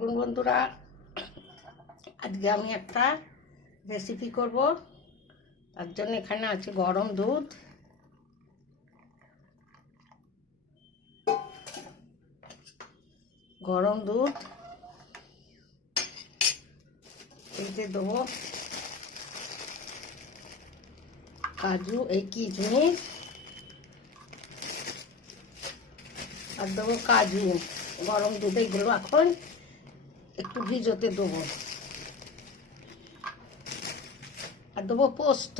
দেখুন বন্ধুরা, আজকে আমি একটা রেসিপি করব। তার জন্য এখানে আছে গরম দুধ, এতে দেবো কাজু, এই কিশমিশ, আর দেবো কাজু। গরম দুধে এগুলো এখন একটু ভিজোতে দেবো। আর দেবো পোস্ত,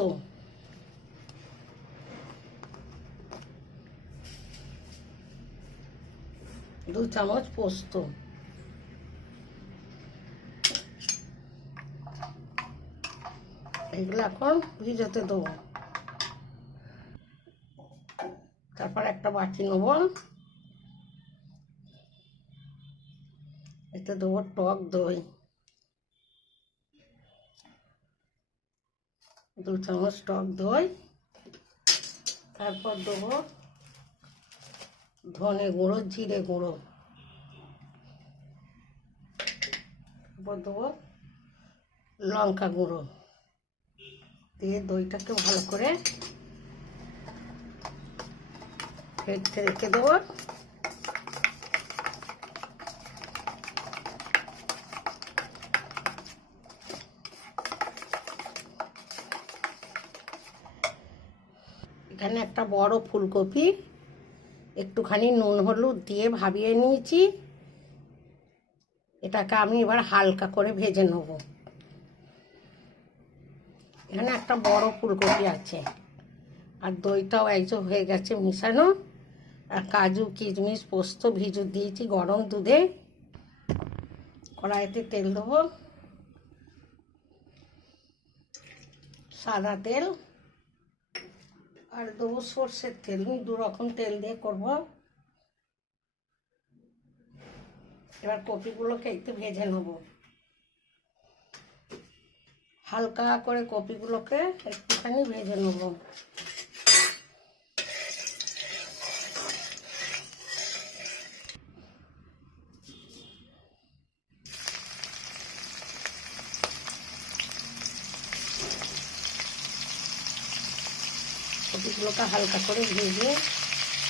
2 চামচ পোস্ত। এগুলো এখন ভিজোতে দেবো। তারপর একটা বাটি নেব, এতে দেবো টক দই, 2 চামচ টক দই। তারপর দেবো ধনে গুঁড়ো, জিরে গুঁড়ো। তারপর দেবো লঙ্কা গুঁড়ো দিয়ে দইটাকে ভালো করে ফেটতে রেখে দেবো। এখানে একটা বড় ফুলকপি একটুখানি নুন হলুদ দিয়ে ভাবিয়ে নিয়েছি। এটাকে আমি এবার হালকা করে ভেজে নেব। এখানে একটা বড় ফুলকপি আছে, আর দইটাও একদম হয়ে গেছে মিশানো। আর কাজু কিশমিশ পোস্ত ভিজু দিয়েছি গরম দুধে। কড়াইতে তেল দেবো, সাদা তেল, আর দেবো সর্ষের তেল। আমি 2 রকম তেল দিয়ে করব। এবার কপিগুলোকে একটু ভেজে নেব, হালকা করে কপিগুলোকে একটুখানি ভেজে নেব। কপিগুলোকে হালকা করে ভেজে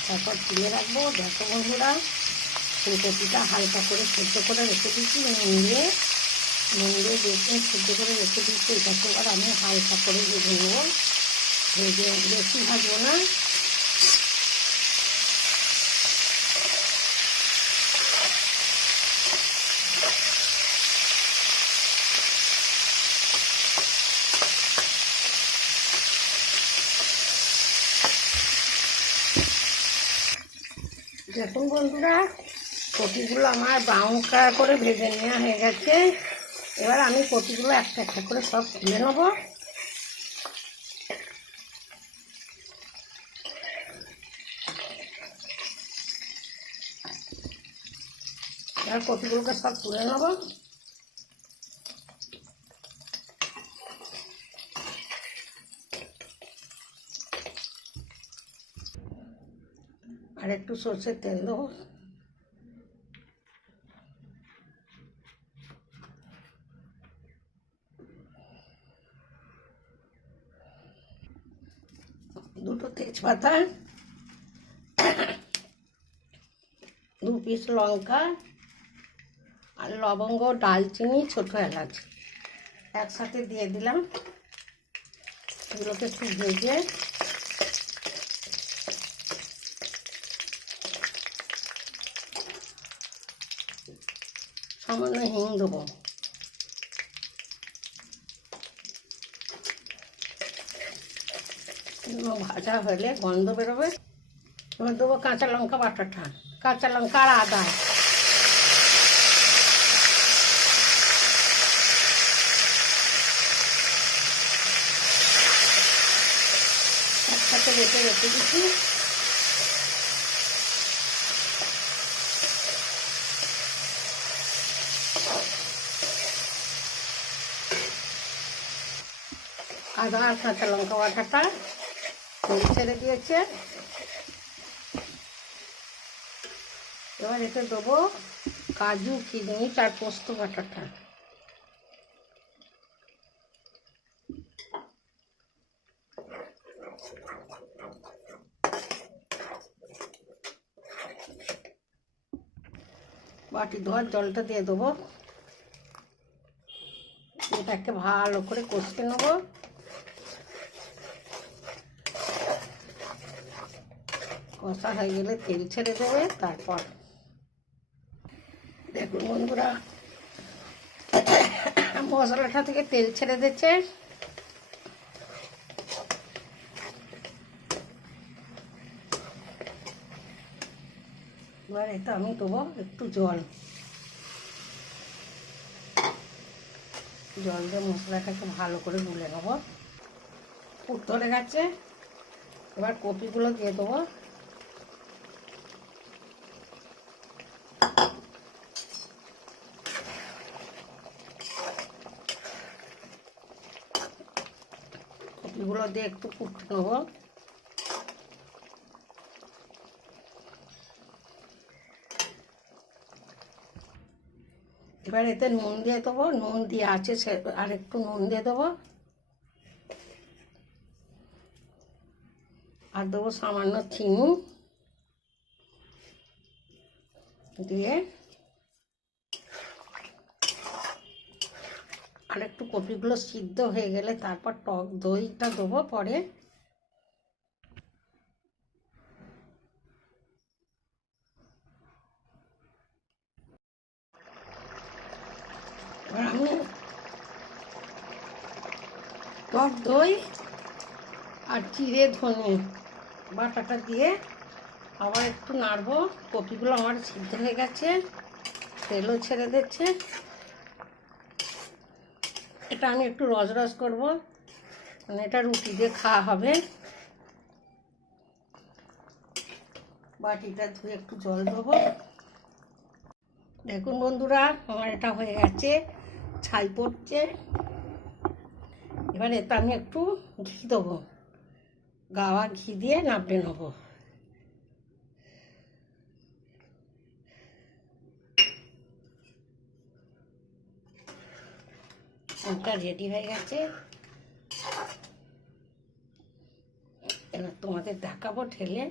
তারপর তুলে রাখবো। দেখো বন্ধুরা, ফুলকপিটা হালকা করে সেদ্ধ করে রেখে দিচ্ছি, নুন দিয়ে দেখুন সেদ্ধ করে রেখে দিচ্ছি। এটাকে এবার আমি হালকা করে ভেজে নেব, ভেজে বেশি ভাজবো না। দেখুন বন্ধুরা, কপিগুলো আমার ব্রাউন কালার করে ভেজে নেওয়া হয়ে গেছে। এবার আমি কপিগুলো একটা একটা করে সব তুলে নেব। এবার কপিগুলোকে সব তুলে নেব। আর একটু সর্ষের তেল দেবো। দুটো তেজপাতা, 2 পিস লঙ্কা, আর লবঙ্গ, ডালচিনি, ছোটো এলাচ একসাথে দিয়ে দিলাম। এগুলোকে একটু ভেজে সামান্য হিং দেবো। ভাজা হলে গন্ধ বেরোবে। এবার দেবো কাঁচা লঙ্কা বাটাটা, কাঁচা লঙ্কা আর আদা। একসাথে রেখে দিচ্ছি। আদা আর কাঁচা লঙ্কা বাটাটা ছেড়ে দিয়েছে। এবার এতে দেবো কাজু, কিশমিশ আর পোস্ত বাটাটা। বাটি ধোয়ার জলটা দিয়ে দেবো, এটাকে ভালো করে কষতে নেব। কষা হয়ে গেলে তেল ছেড়ে দেবে। তারপর দেখুন বন্ধুরা, মশলাটা থেকে তেল ছেড়ে দিচ্ছে। এবার এটা আমি দেবো একটু জল। জল দিয়ে মশলাটাকে ভালো করে গুলে নেব। ফুট ধরে গেছে, এবার কপিগুলো দিয়ে দেবো। কপিগুলো দিয়ে একটু ফুটতে নেব। এবার এতে নুন দিয়ে দেবো, নুন দিয়ে আছে আর একটু নুন দিয়ে দেবো। আর দেবো সামান্য চিনি দিয়ে আর একটু কপিগুলো সিদ্ধ হয়ে গেলে তারপর টক দইটা দেবো পরে। এবার আমি টক দই আর চিড়ে ধনে বাটাটা দিয়ে আবার একটু নাড়বো। কপিগুলো আমার সিদ্ধ হয়ে গেছে, তেলও ছেড়ে দিচ্ছে। এটা আমি একটু রস করবো, মানে এটা রুটি দিয়ে খাওয়া হবে। বাটিটা ধুয়ে একটু জল দেবো। দেখুন বন্ধুরা, আমার এটা হয়ে গেছে, ছাই পড়ছে। এবার এতে আমি একটু ঘি দেবো, গাওয়া ঘি দিয়ে নাড়তে নেবো। ওটা রেডি হয়ে গেছে। এবার তোমাদের দেখাবো ঢেলে।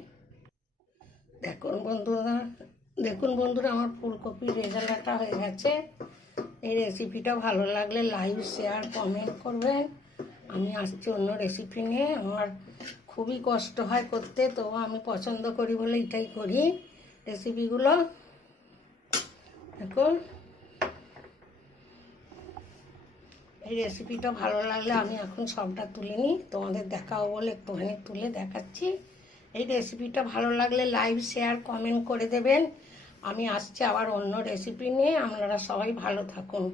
দেখুন বন্ধুরা আমার ফুলকপির রেজাল্টটা হয়ে গেছে। এই রেসিপিটা ভালো লাগলে লাইক, শেয়ার, কমেন্ট করবেন। আমি আসছি অন্য রেসিপি নিয়ে। আমার খুবই কষ্ট হয় করতে, তো আমি পছন্দ করি বলে এটাই করি রেসিপিগুলো। দেখুন এই রেসিপিটা ভালো লাগলে আমি এখন সবটা তুলে নিই, তোমাদের দেখাবো বলে একটুখানি তুলে দেখাচ্ছি। এই রেসিপিটা ভালো লাগলে লাইক, শেয়ার, কমেন্ট করে দেবেন। আমি আসছি আবার অন্য রেসিপি নিয়ে। আপনারা সবাই ভালো থাকুন।